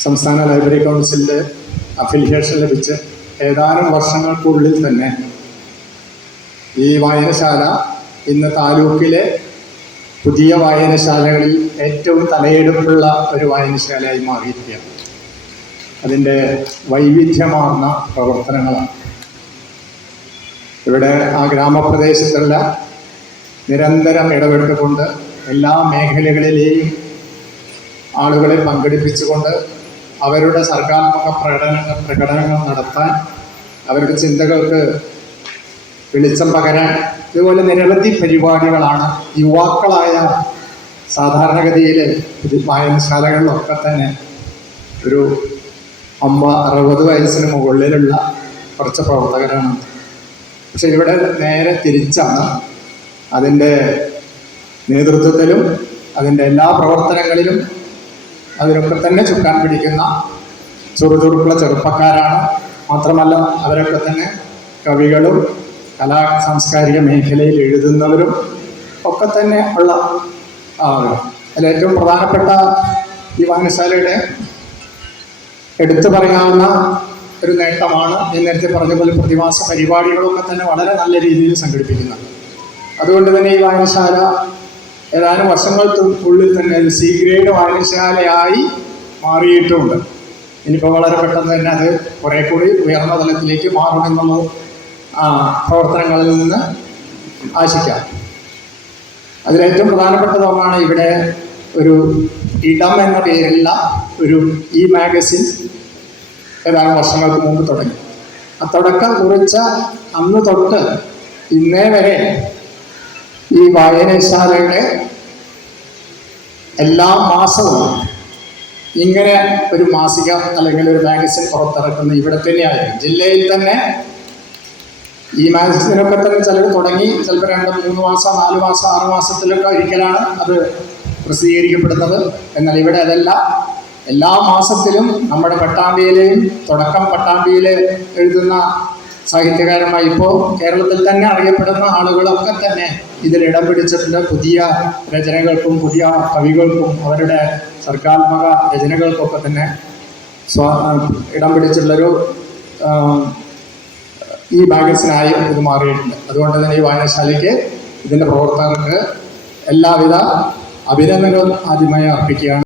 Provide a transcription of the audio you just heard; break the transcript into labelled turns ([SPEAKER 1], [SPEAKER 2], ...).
[SPEAKER 1] സംസ്ഥാന ലൈബ്രറി കൗൺസിലിന്റെ അഫിലിയേഷൻ ലഭിച്ച് ഏതാനും വർഷങ്ങൾക്കുള്ളിൽ തന്നെ ഈ വായനശാല ഇന്ന് താലൂക്കിലെ പുതിയ വായനശാലകളിൽ ഏറ്റവും തലയെടുപ്പുള്ള ഒരു വായനശാലയായി മാറിയിരിക്കുകയാണ്. അതിന്റെ വൈവിധ്യമാർന്ന പ്രവർത്തനങ്ങളാണ്. ഇവിടെ ആ ഗ്രാമപ്രദേശത്തുള്ള നിരന്തരം ഇടപെട്ടുകൊണ്ട് എല്ലാ മേഖലകളിലെയും ആളുകളെ പങ്കെടുപ്പിച്ചുകൊണ്ട് അവരുടെ സർഗാത്മക പ്രകടന പ്രകടനങ്ങൾ നടത്താൻ അവരുടെ ചിന്തകൾക്ക് വെളിച്ചം പകരാൻ ഇതുപോലെ നിരവധി പരിപാടികളാണ് യുവാക്കളായ സാധാരണഗതിയിൽ ഇത് വായനശാലകളിലൊക്കെ തന്നെ ഒരു അമ്പ അറുപത് വയസ്സിന് മുകളിലുള്ള കുറച്ച് പ്രവർത്തകരാണ്. പക്ഷെ ഇവിടെ നേരെ തിരിച്ചാണ് അതിന്റെ നേതൃത്വത്തിലും അതിന്റെ എല്ലാ പ്രവർത്തനങ്ങളിലും അതിലൊക്കെ തന്നെ ചുക്കാൻ പിടിക്കുന്ന ചുറുചുറുക്കുള്ള ചെറുപ്പക്കാരാണ്. മാത്രമല്ല അവരൊക്കെ തന്നെ കവികളും കലാ സാംസ്കാരിക മേഖലയിൽ എഴുതുന്നവരും ഒക്കെ തന്നെ ഉള്ള ആളുകൾ. അതിൽ ഏറ്റവും പ്രധാനപ്പെട്ട ഈ വായനശാലയുടെ എടുത്തു പറയാവുന്ന ഒരു നേട്ടമാണ് ഈ നേരത്തെ പറഞ്ഞ പോലെ പ്രതിമാസ പരിപാടികളൊക്കെ തന്നെ വളരെ നല്ല രീതിയിൽ സംഘടിപ്പിക്കുന്നുണ്ട് അതുകൊണ്ട് തന്നെ ഈ വായനശാല ഏതാനും വർഷങ്ങൾക്കുള്ളിൽ തന്നെ അത് സി ഗ്രേഡ് വായനശാലയായി മാറിയിട്ടുമുണ്ട് ഇനിയിപ്പോൾ വളരെ പെട്ടെന്ന് തന്നെ അത് കുറേ കൂടി ഉയർന്ന തലത്തിലേക്ക് മാറുമെന്നുള്ള പ്രവർത്തനങ്ങളിൽ നിന്ന് ആശിക്കാം. അതിലേറ്റവും പ്രധാനപ്പെട്ട ഒന്നാണ് ഇവിടെ ഒരു ഇടം എന്ന പേരിലുള്ള ഒരു ഈ മാഗസിൻ ഏതാനും വർഷങ്ങൾക്ക് മുമ്പ് തുടങ്ങി. ആ തുടക്കം കുറിച്ച അന്ന് തൊട്ട് ഇന്നേ വരെ ഈ വായനശാലയുടെ എല്ലാ മാസവും ഇങ്ങനെ ഒരു മാസിക അല്ലെങ്കിൽ ഒരു മാഗസിൻ പുറത്തിറക്കുന്ന ഇവിടെ തന്നെയായിരുന്നു. ജില്ലയിൽ തന്നെ ഈ മാഗസിനൊക്കെ തന്നെ ചിലർ തുടങ്ങി ചിലപ്പോൾ രണ്ട് മൂന്ന് മാസം നാല് മാസം ആറ് മാസത്തിലൊക്കെ ഒരിക്കലാണ് അത് പ്രസിദ്ധീകരിക്കപ്പെടുന്നത്. എന്നാൽ ഇവിടെ അതല്ല. എല്ലാ മാസത്തിലും നമ്മുടെ പട്ടാമ്പിയിലെയും തുടക്കം പട്ടാമ്പിയിൽ എഴുതുന്ന സാഹിത്യകാരന്മാർ ഇപ്പോൾ കേരളത്തിൽ തന്നെ അറിയപ്പെടുന്ന ആളുകളൊക്കെ തന്നെ ഇതിൽ ഇടം പിടിച്ചിട്ടുണ്ട്. പുതിയ രചനകൾക്കും പുതിയ കവികൾക്കും അവരുടെ സർഗാത്മക രചനകൾക്കൊക്കെ തന്നെ സ്വാ ഇടം പിടിച്ചിട്ടുള്ളൊരു ഈ മാഗസിനായി ഇത് മാറിയിട്ടുണ്ട്. അതുകൊണ്ട് തന്നെ ഈ വായനശാലയ്ക്ക് ഇതിന്റെ പ്രവർത്തകർക്ക് എല്ലാവിധ അഭിനന്ദനവും ആദ്യമായി അർപ്പിക്കുകയാണ്.